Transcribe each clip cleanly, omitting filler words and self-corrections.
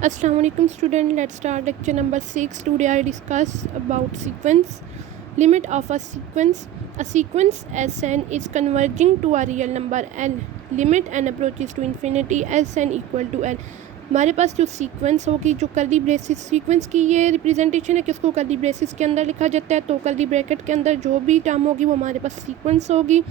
Assalamu alaikum student. Let's start lecture number 6. Today I discuss about sequence. Limit of a sequence. A sequence Sn is converging to a real number L. Limit n approaches to infinity Sn equal to L. हमारे पास जो sequence होगी, जो curly braces sequence की ये representation है कि उसको curly braces के अंदर लिखा जाता है। तो कर्ली ब्रैकेट के अंदर जो भी टर्म होगी वो हमारे पास सीक्वेंस होगी।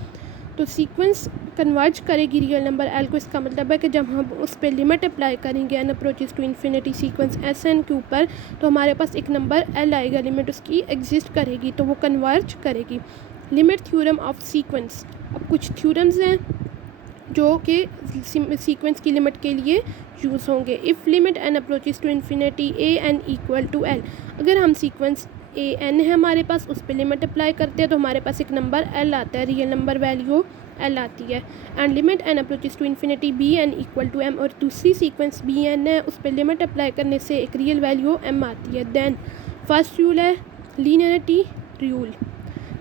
तो सीक्वेंस कन्वर्ज करेगी रियल नंबर एल को। इसका मतलब है कि जब हम उस पर लिमिट अप्लाई करेंगे n approaches to infinity sequence s n के ऊपर, तो हमारे पास एक नंबर एल आएगा, लिमिट उसकी एग्जिस्ट करेगी, तो वो कन्वर्ज करेगी। Limit theorem of sequence. अब कुछ थ्योरम्स हैं जो कि सीक्वेंस की लिमिट के लिए यूज़ होंगे। If limit n approaches to infinity A n equal to l, अगर हम सीक्वेंस ए एन है हमारे पास, उस पर लिमिट अप्लाई करते हैं तो हमारे पास एक नंबर एल आता है, रियल नंबर वैल्यू एल आती है। And limit n approaches to infinity b n equal to m, और दूसरी सीक्वेंस बी एन है, उस पर लिमिट अप्लाई करने से एक रियल वैल्यू एम आती है। देन फर्स्ट रूल है linearity rule.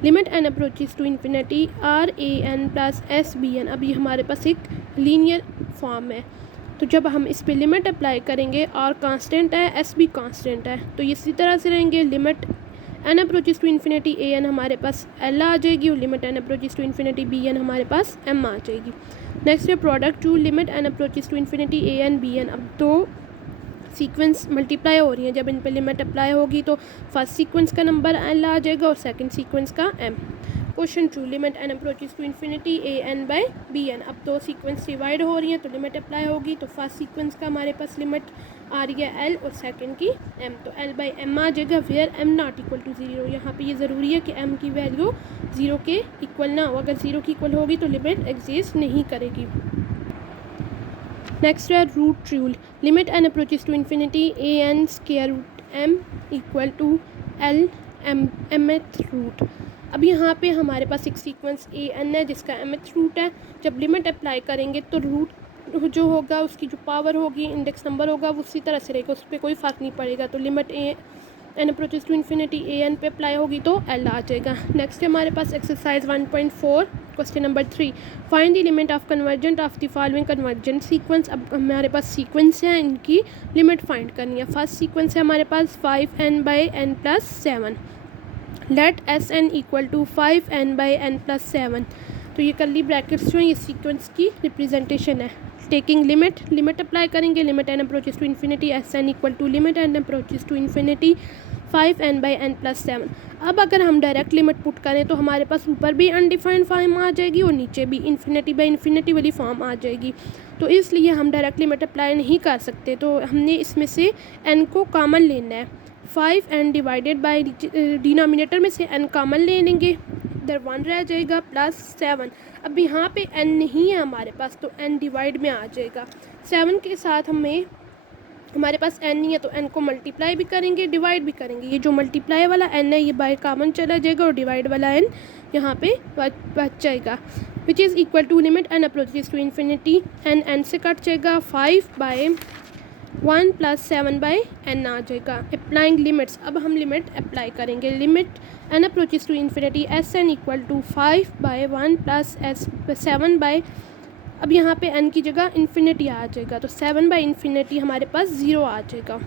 Limit n approaches to infinity r a n plus s b n, अभी हमारे पास एक लीनियर फॉर्म है, तो जब हम इस पे लिमिट अप्लाई करेंगे, आर कांस्टेंट है, एस भी कांस्टेंट है, तो ये इसी तरह से रहेंगे। Limit n approaches to infinity A n हमारे पास एल आ जाएगी, और limit n approaches to infinity b n हमारे पास एम आ जाएगी। नेक्स्ट है product to limit n approaches to infinity A n b n. अब दो सीक्वेंस मल्टीप्लाई हो रही हैं, जब इन पे लिमिट अप्लाई होगी तो फर्स्ट सीक्वेंस का नंबर एल आ जाएगा और सेकंड सीक्वेंस का m. Question to limit n approaches to infinity A n by b n. अब दो सीक्वेंस डिवाइड हो रही हैं तो लिमिट अप्लाई होगी, तो फर्स्ट सीक्वेंस का हमारे पास लिमिट आ रही है एल और सेकंड की एम, तो एल बाई एम आ जाएगा। Where m not equal to zero, यहाँ पे ये ज़रूरी है कि एम की वैल्यू ज़ीरो के इक्वल ना हो, अगर ज़ीरो की इक्वल होगी तो लिमिट एग्जिस्ट नहीं करेगी। नेक्स्ट है root rule. Limit n approaches to infinity A n square root m equal to l m mth root. अब यहाँ पे हमारे पास एक सीक्वेंस ए एन है जिसका एमथ रूट है। जब लिमिट अप्लाई करेंगे तो रूट जो होगा, उसकी जो पावर होगी, इंडेक्स नंबर होगा, वो उसी तरह से रहेगा, उस पर कोई फ़र्क नहीं पड़ेगा। तो limit A N approaches to infinity A N पे अप्लाई होगी तो एल आ जाएगा। नेक्स्ट है हमारे पास exercise 1.4 question number 3। Find the limit of convergent of the following convergent sequence. अब हमारे पास सीक्वेंस है, इनकी लिमिट फाइंड करनी है। फर्स्ट सीक्वेंस है हमारे पास 5n by n plus 7। Let s n equal to 5n by n plus 7। तो ये कर्ली ब्रैकेट्स जो है ये सीक्वेंस की रिप्रेजेंटेशन है। टेकिंग लिमिट अप्लाई करेंगे, limit n approaches to infinity s n equal to limit n approaches to infinity 5n by n plus 7। अब अगर हम डायरेक्ट लिमिट पुट करें तो हमारे पास ऊपर भी अनडिफाइंड फॉर्म आ जाएगी और नीचे भी इन्फिनिटी बाई इन्फिनिटी वाली फॉर्म आ जाएगी, तो इसलिए हम डायरेक्ट लिमिट अप्लाई नहीं कर सकते। तो हमने इसमें से n को कॉमन लेना है। 5n डिवाइडेड बाई डिनोमिनेटर में से n कॉमन ले लेंगे, इधर 1 रह जाएगा, प्लस 7। अब यहाँ पे n नहीं है हमारे पास तो n डिवाइड में आ जाएगा। 7 के साथ हमारे पास n नहीं है तो n को मल्टीप्लाई भी करेंगे, डिवाइड भी करेंगे। ये जो मल्टीप्लाई वाला n है ये बाय कॉमन चला जाएगा और डिवाइड वाला n यहाँ पे बच जाएगा, which is equal to limit n approaches to infinity n से कट जाएगा, 5 बाय 1 प्लस 7 बाई n आ जाएगा। अप्लाइंग लिमिट्स, अब हम लिमिट अप्लाई करेंगे। Limit n approaches to infinity s n equal to 5 by 1 plus 7 by, अब यहाँ पे n की जगह इन्फिनिटी आ जाएगा, तो 7 बाई इन्फिनिटी हमारे पास 0 आ जाएगा।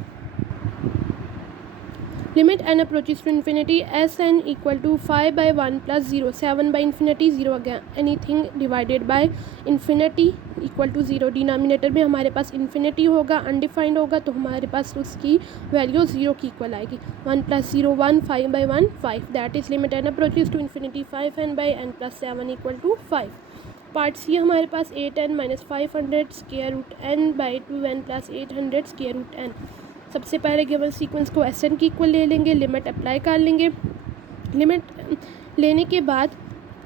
Limit n approaches to infinity s n equal to 5 by 1 plus 0, 7 by infinity 0 again, anything divided by infinity equal to 0। Denominator में हमारे पास इन्फिनिटी होगा, अनडिफाइंड होगा, तो हमारे पास उसकी वैल्यू 0 की इक्वल आएगी। 1 plus 0 1, 5 by 1 5, that is limit n approaches to infinity 5n by n plus 7 equal to 5। Part c हमारे पास 8n minus 500 square root n by 2n plus 800 square root n। सबसे पहले गिवन सीक्वेंस को s n की equal ले लेंगे, limit apply कर लेंगे। लिमिट लेने के बाद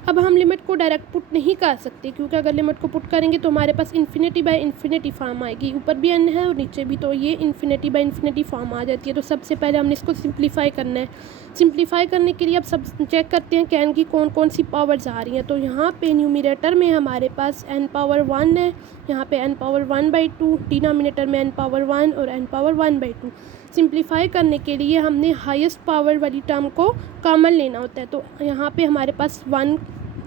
अब हम लिमिट को डायरेक्ट पुट नहीं कर सकते, क्योंकि अगर लिमिट को पुट करेंगे तो हमारे पास इन्फिनिटी बाई इन्फिनिटी फॉर्म आएगी, ऊपर भी n है और नीचे भी, तो ये इन्फिनिटी बाई इन्फिनिटी फॉर्म आ जाती है। तो सबसे पहले हमने इसको सिंप्लीफाई करना है। सिंप्लीफाई करने के लिए अब सब चेक करते हैं कि n की कौन कौन सी पावर्स आ रही हैं। तो यहाँ पे न्यूमिनेटर में हमारे पास n पावर 1 है, यहाँ पे n पावर 1 बाई 2, डिनोमिनेटर में n पावर 1 और n पावर 1 बाई 2। सिंप्लीफाई करने के लिए हमने हाईएस्ट पावर वाली टर्म को कॉमन लेना होता है, तो यहाँ पे हमारे पास 1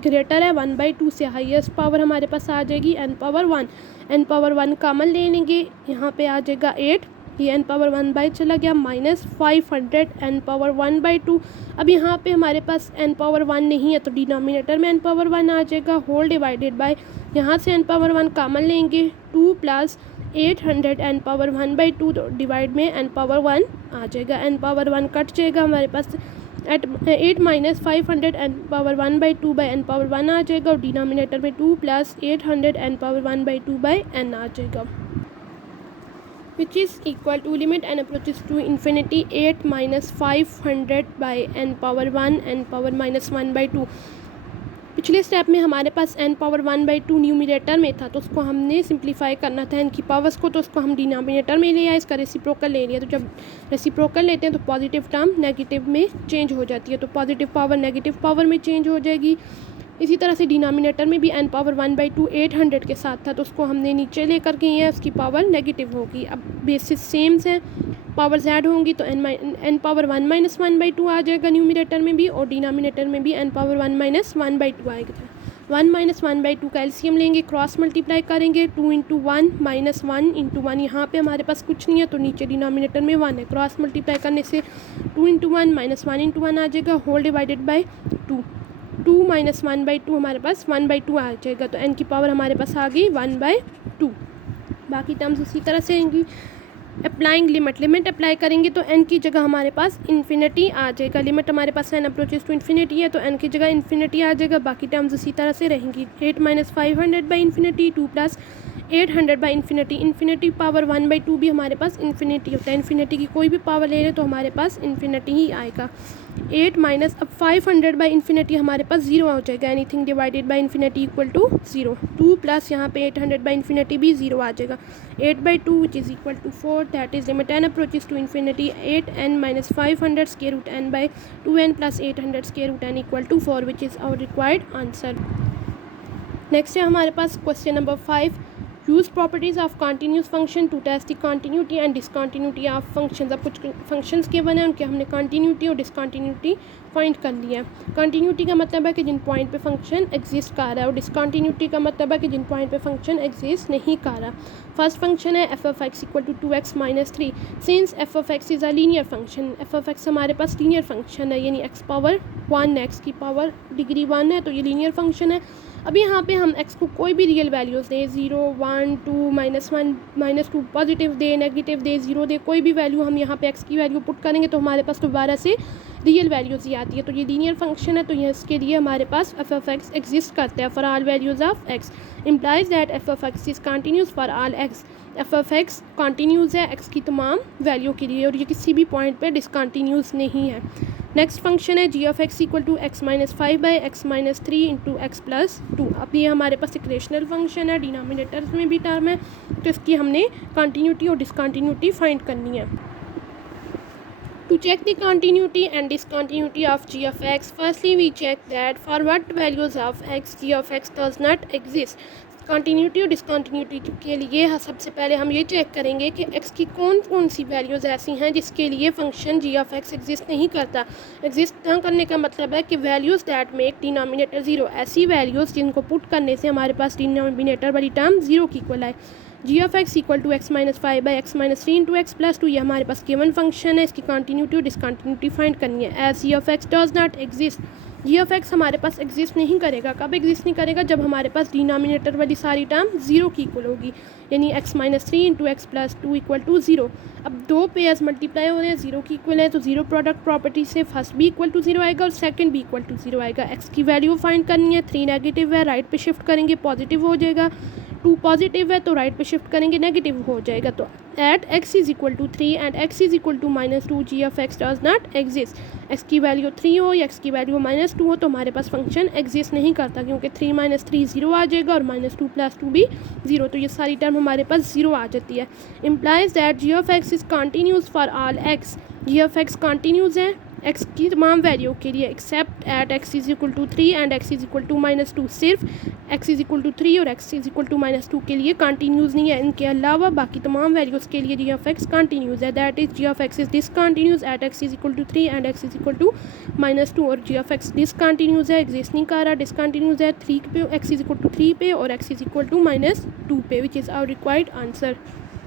ग्रेटर है 1 बाई 2 से, हाईएस्ट पावर हमारे पास आ जाएगी n power 1। n power 1 common ले लेंगे, यहाँ पे आ जाएगा 8 ये n पावर 1 बाई चला गया माइनस 500 n पावर 1 बाई 2। अब यहाँ पे हमारे पास n पावर 1 नहीं है तो डिनोमिनेटर में n पावर 1 आ जाएगा, होल डिवाइडेड बाय यहाँ से n पावर 1 कॉमन लेंगे 2 प्लस 800 n पावर 1 बाई 2 तो डिवाइड में n पावर 1 आ जाएगा, n पावर 1 कट जाएगा हमारे पास 8 minus 500 n power 1 by 2 by n power 1 आ जाएगा और डिनोमिनेटर में 2 plus 800 n power 1 by 2 by n आ जाएगा, which is equal to limit n approaches to infinity 8 minus 500 by n power 1 n power minus 1 by 2। पिछले step में हमारे पास n power 1 by 2 numerator में था तो उसको हमने सिंप्लीफाई करना था n की पावर्स को, तो उसको हम डिनोमिनेटर में ले आए, इसका रेसिप्रोकल ले लिया। तो जब रेसिप्रोकल लेते हैं तो पॉजिटिव टर्म नेगेटिव में चेंज हो जाती है, तो पॉजिटिव पावर नेगेटिव पावर में चेंज हो जाएगी। इसी तरह से डिनोमिनेटर में भी n पावर 1 बाई 2 800 के साथ था तो उसको हमने नीचे लेकर गए हैं, उसकी पावर नेगेटिव होगी। अब बेसिस सेम्स हैं, पावर्स ऐड होंगी तो n पावर 1 माइनस 1 बाई 2 आ जाएगा न्यूमिनेटर में भी और डिनोमिनेटर में भी n पावर 1 माइनस 1 बाई 2 आएगा। 1 माइनस 1 बाई 2 का एलसीएम लेंगे, क्रॉस मल्टीप्लाई करेंगे 2 इंटू 1 माइनस 1 इंटू 1, यहाँ पर हमारे पास कुछ नहीं है तो नीचे डिनोमिनेटर में 1 है, क्रॉस मल्टीप्लाई करने से 2 इंटू 1 माइनस 1 इंटू 1 आ जाएगा, whole divided by 2 2 minus 1 by 2 हमारे पास 1 बाई 2 आ जाएगा, तो n की पावर हमारे पास आ गई 1 बाई 2। बाकी टर्म्स उसी तरह से आएंगी। अप्लाइंग लिमिट अप्लाई करेंगे तो n की जगह हमारे पास इन्फिनिटी आ जाएगा, लिमिट हमारे पास n अप्रोचेस टू इन्फिनिटी है तो n की जगह इन्फिनिटी आ जाएगा। बाकी टर्म्स उसी तरह से रहेंगी, 8 minus 500 by infinity 2 plus 800 by infinity, infinity power 1 by 2 भी हमारे पास इन्फिनिटी होता है, इन्फिनिटी की कोई भी पावर ले लें तो हमारे पास इन्फिनिटी ही आएगा। 8 माइनस अब 500 बाई इन्फिनिटी हमारे पास 0 हो जाएगा, anything divided by infinity equal to 0। 2 plus यहाँ पे 800 बाई इन्फिनिटी भी 0 आ जाएगा, 8 by 2 which is equal to 4, that is limit n approaches to infinity 8n minus 500 square root n by 2n plus 800 square root n equal to 4 which is our required answer. Next है हमारे पास question number 5, use properties of continuous function to test the continuity and discontinuity of functions. अब कुछ functions के बने हैं उनके हमने कंटिन्यूटी और डिसकंटिन्यूटी फाइंड कर लिया है। कंटिन्यूटी का मतलब है कि जिन पॉइंट पे फंक्शन एग्जिस्ट कर रहा है और डिसकंटिन्यूटी का मतलब है कि जिन पॉइंट पे फंक्शन एग्जिस्ट नहीं कर रहा। फर्स्ट फंक्शन है f of x equal to 2x minus 3, since f of x is a linear function, f of x हमारे पास लीनियर फंक्शन है, यानी x पावर 1 एक्स की पावर डिग्री 1 है तो ये लीनियर फंक्शन है। अब यहाँ पे हम x को कोई भी रियल वैल्यूज़ दें, 0 1 2 -1 -2, पॉजिटिव दे नेगेटिव दे 0 दे, कोई भी वैल्यू हम यहाँ पे x की वैल्यू पुट करेंगे तो हमारे पास दोबारा से रियल वैल्यूज़ ही आती है। तो ये लीनियर फंक्शन है तो ये इसके लिए हमारे पास एफ ऑफ एक्स एग्जिस्ट करता है for all values of x, implies that F of x is continuous for all x। F of x continuous है x की तमाम वैल्यू के लिए और ये किसी भी पॉइंट पे डिसकंटिन्यूस नहीं है। नेक्स्ट फंक्शन है G of x equal to X minus 5 by X minus 3 into x plus 2। अब ये हमारे पास एक रेशनल फंक्शन है, डिनोमिनेटर्स में भी टर्म है तो इसकी हमने कंटिन्यूटी और डिसकंटिन्यूटी फाइंड करनी है। To check the continuity and discontinuity of g of x, firstly we check that for what values of x g of x does not exist। Continuity और डिसकंटिन्यूटी के लिए सबसे पहले हम ये चेक करेंगे कि x की कौन कौन सी वैल्यूज़ ऐसी हैं जिसके लिए function g of x exist नहीं करता। एग्जिस्ट ना करने का मतलब है कि वैल्यूज़ दैट मेक डिनोमिनेटर 0, ऐसी वैल्यूज़ जिनको पुट करने से हमारे पास डिनोमिनेटर वाली टर्म 0 की इक्वल आए। G of x equal to X minus 5 by X minus 3 into x plus 2, ये हमारे पास गिवन फंक्शन है, इसकी कंटिन्यूटी और डिसकंटिन्यूटी फाइंड करनी है। As g of x does not exist, g of x हमारे पास एग्जिस्ट नहीं करेगा। कब एग्जिस्ट नहीं करेगा? जब हमारे पास डिनोमिनेटर वाली सारी टर्म 0 की इक्वल होगी, यानी x minus 3 into x plus 2 equal to 0। अब दो पेयर्स मल्टीप्लाई हो रहे हैं, 0 की इक्वल है तो 0 प्रोडक्ट प्रॉपर्टी से फर्स्ट भी इक्वल टू 0 आएगा और सेकंड भी इक्वल टू 0 आएगा। एक्स की वैल्यू फाइंड करनी है, 3 नेगेटिव है, राइट पे शिफ्ट करेंगे पॉजिटिव हो जाएगा, 2 पॉजिटिव है तो राइट पे शिफ्ट करेंगे नेगेटिव हो जाएगा। तो at x is equal to 3 and x is equal to -2 g of x does not exist. x की वैल्यू 3 हो या x की वैल्यू -2 हो तो हमारे पास फंक्शन एग्जिस्ट नहीं करता, क्योंकि 3 - 3 0 आ जाएगा और -2 + 2 भी 0, तो ये सारी टर्म हमारे पास 0 आ जाती है। Implies that g of x is continuous for all x, g of x continuous है x की तमाम वैल्यू के लिए except at x is equal to 3 and x is equal to -2। सिर्फ x इज़ इक्वल टू 3 और x is equal to -2 के लिए continuous नहीं है, इनके अलावा बाकी तमाम वैल्यूज़ के लिए जी ऑफ एक्स कंटिन्यूस है। That is g of x is discontinuous at x is equal to 3 and x is equal to -2, और जी ऑफ एक्स डिसकंटिन्यूस है, एग्जिस्ट नहीं कर रहा, डिसकंटिन्यूस है 3 पे, x इज़ इक्वल टू 3 पे और x इज़ इक्वल टू -2 पे, which is our required answer.